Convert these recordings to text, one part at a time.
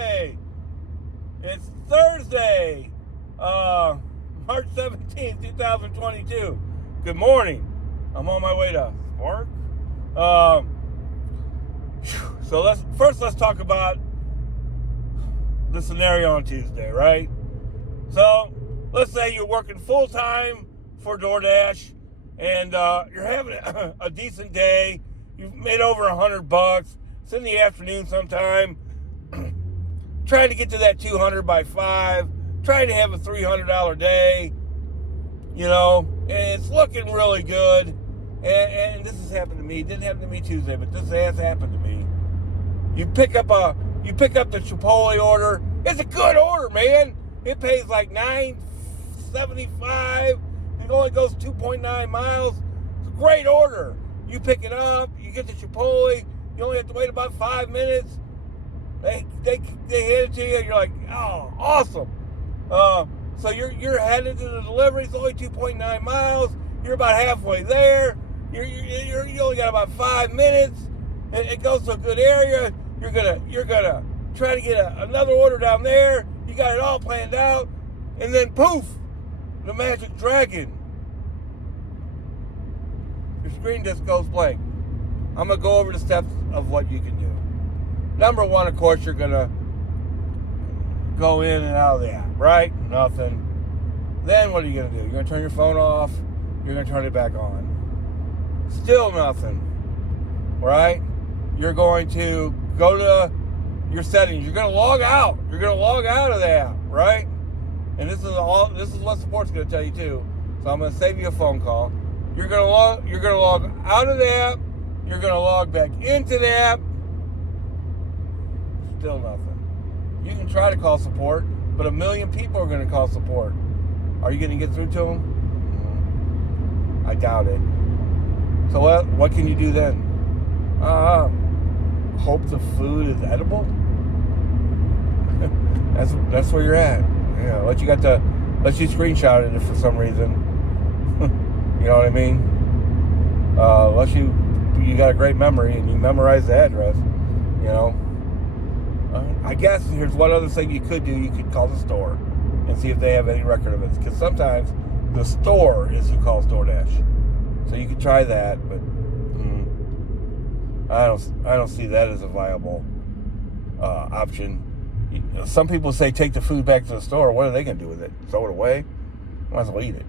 Thursday. It's Thursday, March 17th, 2022. Good morning. I'm on my way to Spark. So let's talk about the scenario on Tuesday, right? So let's say you're working full time for DoorDash, and you're having a decent day. You've made over $100. It's in the afternoon sometime. Trying to get to that 200 by 5. Trying to have a $300 day. You know, and it's looking really good. And this has happened to me. It didn't happen to me Tuesday, but this has happened to me. You pick up the Chipotle order. It's a good order, man. It pays like $9.75. It only goes 2.9 miles. It's a great order. You pick it up. You get the Chipotle. You only have to wait about 5 minutes. They hand it to you. You're like, oh, awesome. So you're headed to the delivery. It's only 2.9 miles. You're about halfway there. You only got about 5 minutes. It goes to a good area. You're gonna try to get another order down there. You got it all planned out, and then poof, the magic dragon. Your screen just goes blank. I'm gonna go over the steps of what you can do. Number one, of course, you're gonna go in and out of the app, right? Nothing. Then what are you gonna do? You're gonna turn your phone off. You're gonna turn it back on. Still nothing, right? You're going to go to your settings. You're gonna log out. You're gonna log out of the app, right? And this is what support's gonna tell you too. So I'm gonna save you a phone call. You're gonna log out of the app. You're gonna log back into the app. Still nothing. You can try to call support, but 1 million people are gonna call support. Are you gonna get through to them? I doubt it. So what can you do then? Hope the food is edible. That's where you're at. Yeah, unless you screenshot it for some reason. You know what I mean? Unless you got a great memory and you memorize the address. You know. I guess here's one other thing you could do. You could call the store and see if they have any record of it. Because sometimes the store is who calls DoorDash. So you could try that, but I don't see that as a viable option. Some people say take the food back to the store. What are they going to do with it? Throw it away? Might as well eat it.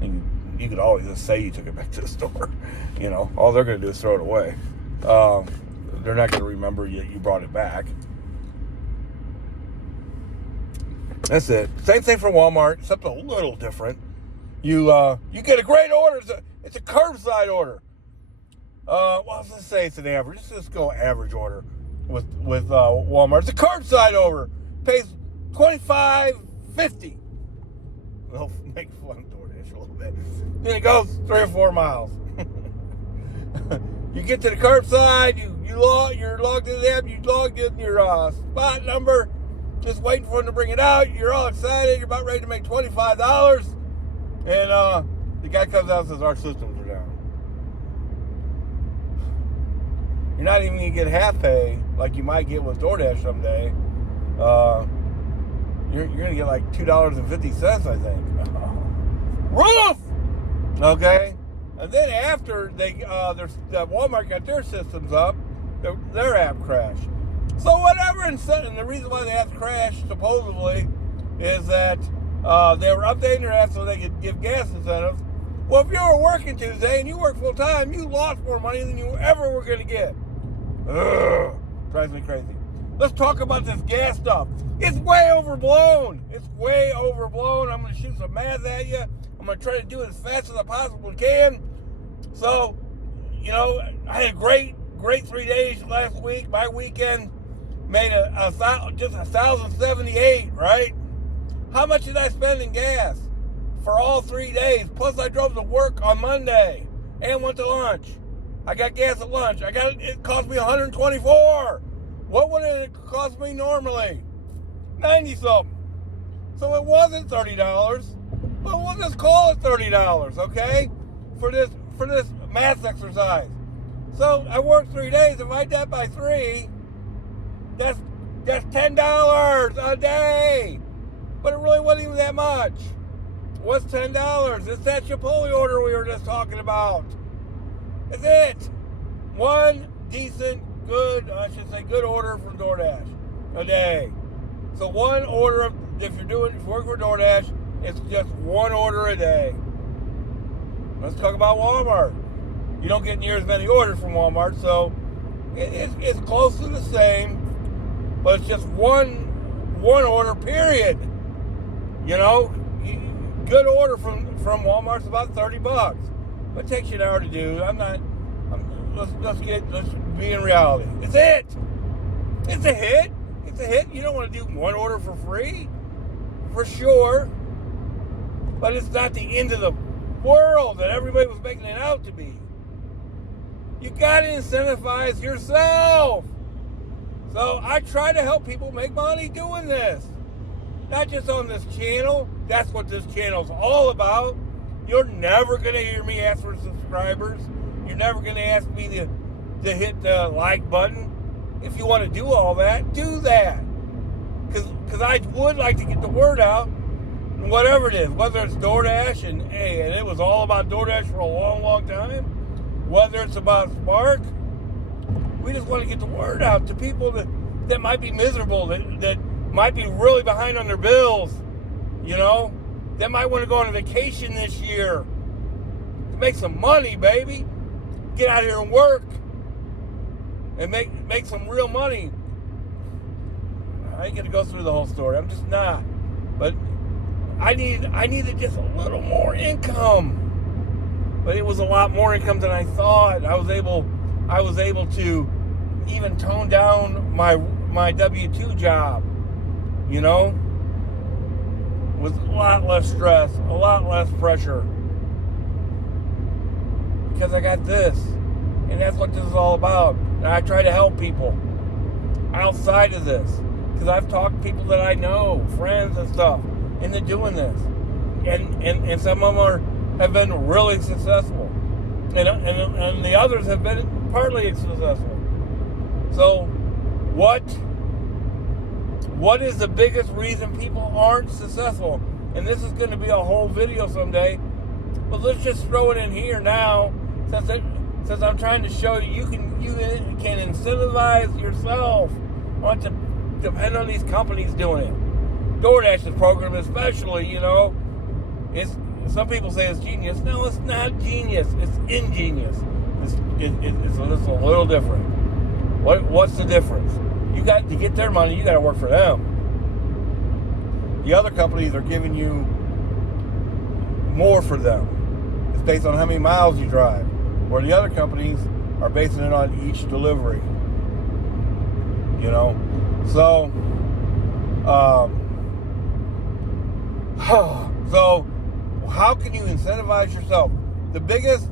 And you could always just say you took it back to the store. You know, all they're going to do is throw it away. They're not going to remember you brought it back. That's it. Same thing for Walmart, except a little different. You get a great order. It's a curbside order. Let's say it's an average. Let's just go average order with Walmart. It's a curbside order. Pays $25.50. They'll make fun of DoorDash a little bit. Then it goes 3 or 4 miles. You get to the curbside. You're logged in the app. You logged in your spot number. Just waiting for them to bring it out. You're all excited. You're about ready to make $25. And the guy comes out and says, our systems are down. You're not even going to get half pay like you might get with DoorDash someday. You're going to get like $2.50, I think. Roof! Okay? And then after Walmart got their systems up, their app crashed. So whatever incentive, and the reason why the app crashed, supposedly, is that they were updating their app so they could give gas incentives. Well, if you were working Tuesday and you work full time, you lost more money than you ever were going to get. Ugh, drives me crazy. Let's talk about this gas stuff. It's way overblown. It's way overblown. I'm going to shoot some math at you. I'm going to try to do it as fast as I possibly can. So, you know, I had a great 3 days last week. My weekend made just 1,078, right? How much did I spend in gas for all 3 days? Plus, I drove to work on Monday and went to lunch. I got gas at lunch. It cost me $124. What would it cost me normally? 90-something. So it wasn't $30, but we'll just call it $30, okay? For this math exercise. So I worked 3 days. Divide that by 3. That's Just $10 a day. But it really wasn't even that much. What's $10? It's that Chipotle order we were just talking about. That's it. One decent, good order from DoorDash a day. So one order, if you're working for DoorDash, it's just one order a day. Let's talk about Walmart. You don't get near as many orders from Walmart, so it's close to the same, but it's just one order, period. You know, good order from Walmart's about $30, but it takes you an hour to do. Let's be in reality. It's a hit. It's a hit. You don't want to do one order for free, for sure, but it's not the end of the world that everybody was making it out to be. You got to incentivize yourself. So I try to help people make money doing this. Not just on this channel. That's what this channel's all about. You're never going to hear me ask for subscribers. You're never going to ask me to hit the like button. If you want to do all that, do that. Because I would like to get the word out. Whatever it is, whether it's DoorDash, and it was all about DoorDash for a long, long time, whether it's about Spark, we just want to get the word out to people that might be miserable, that might be really behind on their bills, you know, that might want to go on a vacation this year to make some money, baby. Get out here and work and make some real money. I ain't gonna go through the whole story. I'm just not. But I needed just a little more income. But it was a lot more income than I thought. I was able to even tone down my W-2 job, you know, with a lot less stress, a lot less pressure. Because I got this. And that's what this is all about. And I try to help people outside of this. Because I've talked to people that I know, friends and stuff, and they're doing this. And some of them have been really successful. And the others have been partly successful. So what is the biggest reason people aren't successful? And this is going to be a whole video someday. But let's just throw it in here now, since I'm trying to show you can incentivize yourself. I want to depend on these companies doing it. DoorDash's program especially, you know, some people say it's genius. No, it's not genius. It's ingenious. It's a little different. What's the difference? You got to get their money. You got to work for them. The other companies are giving you more for them. It's based on how many miles you drive. Where the other companies are basing it on each delivery. You know, so so how can you incentivize yourself? The biggest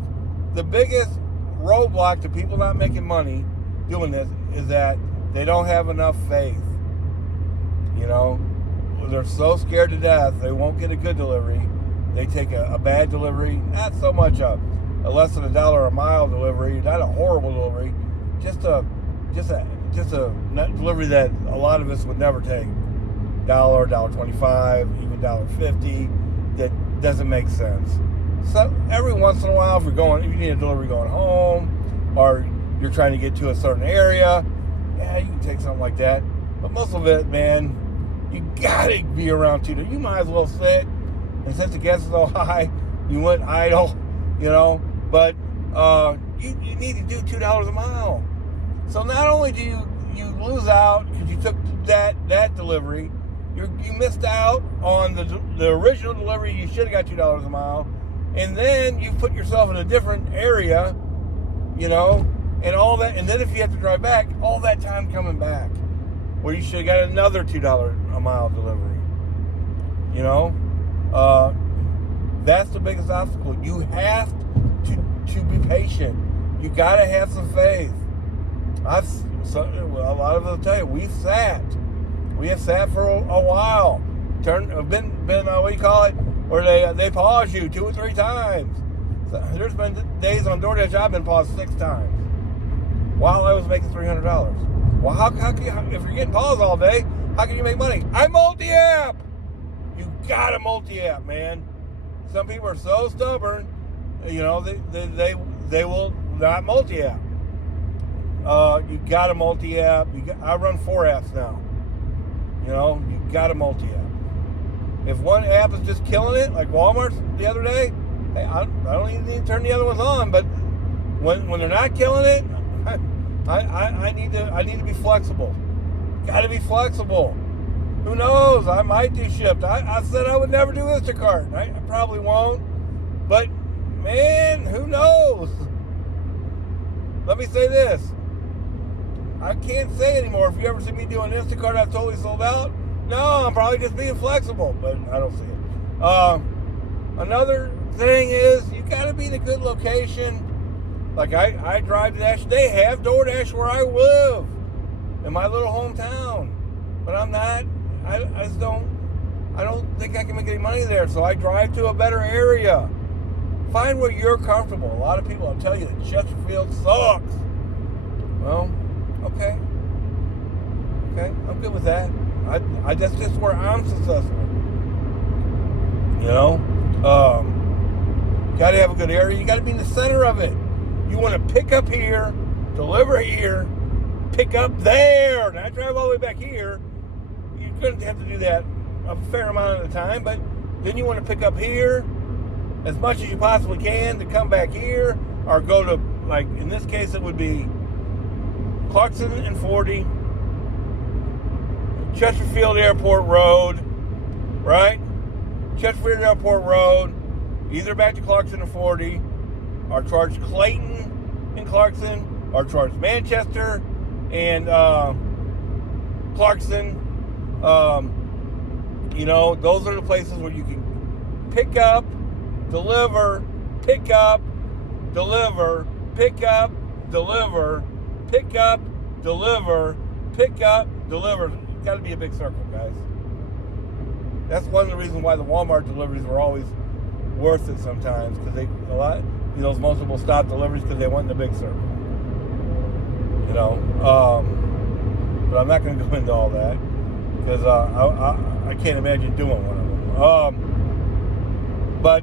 roadblock to people not making money doing this is that they don't have enough faith. You know, they're so scared to death they won't get a good delivery. They take a bad delivery, not so much a less than $1 a mile delivery, not a horrible delivery, just a delivery that a lot of us would never take. $1.25, even $1.50, that doesn't make sense. So every once in a while, if you need a delivery going home, or you're trying to get to a certain area, yeah, you can take something like that. But most of it, man, you gotta be around $2. You might as well sit, and since the gas is so high, you went idle, you know. But you need to do $2 a mile. So not only do you lose out because you took that delivery, you missed out on the original delivery. You should have got $2 a mile, and then you put yourself in a different area, you know, and all that. And then if you have to drive back, all that time coming back, where you should have got another $2 a mile delivery. You know, that's the biggest obstacle. You have to be patient. You got to have some faith. A lot of us will tell you, we have sat for a while. Been what do you call it? Where they pause you 2 or 3 times. So there's been days on DoorDash I've been paused 6 times while I was making $300. Well, how can you, if you're getting calls all day, how can you make money? I multi-app. You gotta multi-app, man. Some people are so stubborn, you know, they will not multi-app. You gotta multi-app. I run 4 apps now. You know, you gotta multi-app. If one app is just killing it, like Walmart the other day, hey, I don't even need to turn the other ones on. But when they're not killing it, I need to be flexible. Got to be flexible. Who knows? I might do Shipt. I said I would never do Instacart. I probably won't. But man, who knows? Let me say this. I can't say anymore. If you ever see me doing Instacart, I've totally sold out. No, I'm probably just being flexible, but I don't see it. Another thing is you got to be in a good location. Like I drive to Dash. They have DoorDash where I live, in my little hometown. But I'm not. I just don't. I don't think I can make any money there. So I drive to a better area. Find where you're comfortable. A lot of people will tell you that Chesterfield sucks. Well, okay, I'm good with that. That's just where I'm successful. You know, got to have a good area. You got to be in the center of it. You want to pick up here, deliver here, pick up there. Not drive all the way back here. You're going to have to do that a fair amount of the time, but then you want to pick up here as much as you possibly can to come back here, or go to, like in this case, it would be Clarkson and 40, Chesterfield Airport Road, right? Chesterfield Airport Road, either back to Clarkson and 40, or towards Clayton and Clarkson, or towards Manchester and Clarkson. You know, those are the places where you can pick up, deliver, pick up, deliver, pick up, deliver, pick up, deliver, pick up, deliver. It's got to be a big circle, guys. That's one of the reasons why the Walmart deliveries were always worth it sometimes, because those multiple stop deliveries, because they went in the big circle. You know, but I'm not going to go into all that, because I can't imagine doing one of them. But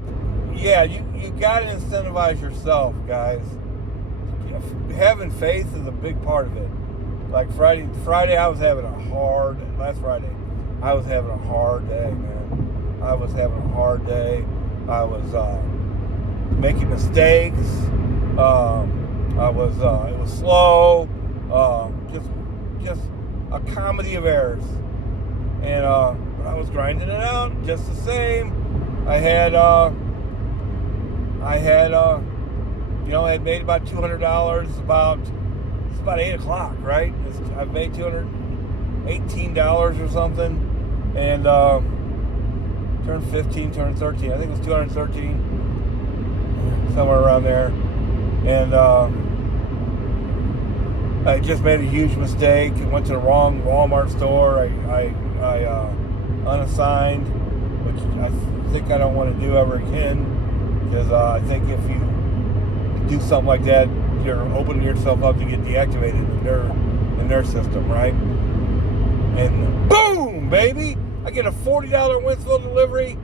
yeah, you got to incentivize yourself, guys. Having faith is a big part of it. Like Friday, I was having last Friday, I was having a hard day, man. I was having a hard day. I was making mistakes. It was slow. Just a comedy of errors. And I was grinding it out just the same. I had I'd made about $200. It's about 8 o'clock, right? I've made $218 or something, and turned 15, turned 13. I think it was 213, somewhere around there. And I just made a huge mistake. Went to the wrong Walmart store. I unassigned, which I think I don't want to do ever again, because I think if you do something like that, you're opening yourself up to get deactivated in their system, right? And boom, baby, I get a $40 Winsville delivery.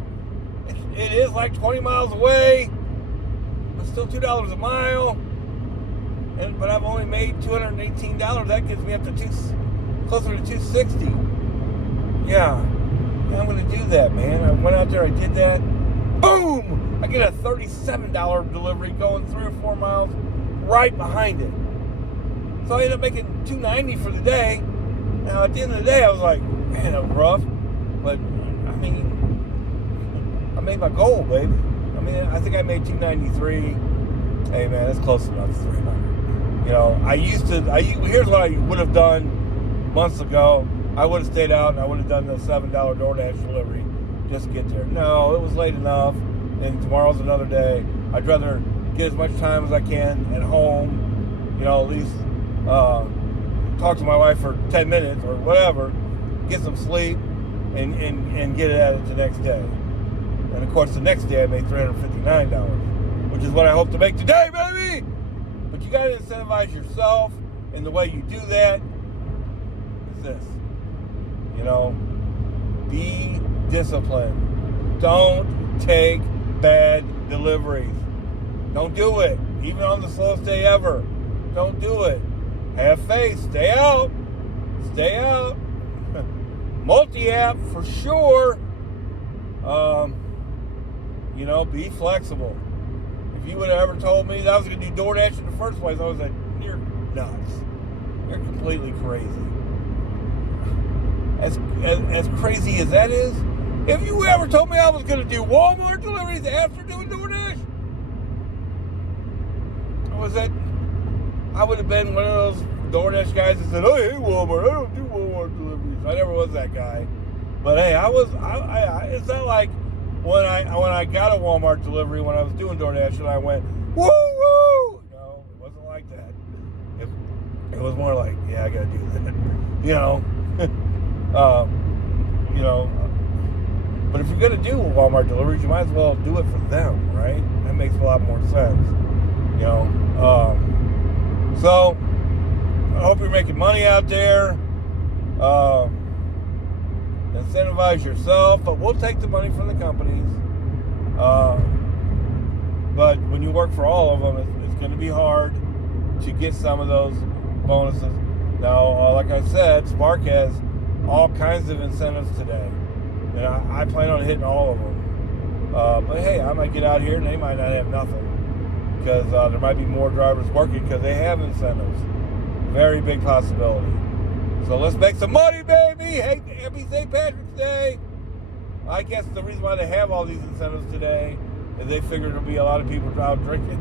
It is like 20 miles away, but still $2 a mile. But I've only made $218. That gets me up to closer to $260. Yeah, I'm gonna do that, man. I went out there, I did that. Boom! I get a $37 delivery going 3 or 4 miles right behind it. So I ended up making $290 for the day. Now at the end of the day, I was like, man, that was rough. But I mean, I made my goal, baby. I mean, I think I made $293. Hey man, that's close enough to $300. You know, here's what I would have done months ago. I would have stayed out and I would have done the $7 DoorDash delivery just to get there. No, it was late enough, and tomorrow's another day. I'd rather get as much time as I can at home, you know, at least talk to my wife for 10 minutes or whatever, get some sleep, and get it at it the next day. And of course, the next day I made $359, which is what I hope to make today, baby! But you got to incentivize yourself, and the way you do that is this. Be disciplined. Don't take bad deliveries. Don't do it. Even on the slowest day ever. Don't do it. Have faith. Stay out. Stay out. Multi-app for sure. Be flexible. If you would have ever told me that I was going to do DoorDash in the first place, I was like, you're nuts. You're completely crazy. As crazy as that is, if you ever told me I was going to do Walmart deliveries after doing DoorDash, I would have been one of those DoorDash guys that said, "Oh, I hate Walmart. I don't do Walmart deliveries." I never was that guy. But hey, it's not like when I got a Walmart delivery when I was doing DoorDash and I went, "Woo woo!" No, it wasn't like that. It was more like, yeah, I got to do that. But if you're going to do Walmart deliveries, you might as well do it for them, right? That makes a lot more sense. So I hope you're making money out there. Incentivize yourself, but we'll take the money from the companies. But when you work for all of them, it's going to be hard to get some of those bonuses. Now, like I said, Spark has all kinds of incentives today, and I plan on hitting all of them. But hey, I might get out here and they might not have nothing, because there might be more drivers working because they have incentives. Very big possibility. So let's make some money, baby. Hey, happy St. Patrick's Day. I guess the reason why they have all these incentives today is they figured there'll be a lot of people out drinking.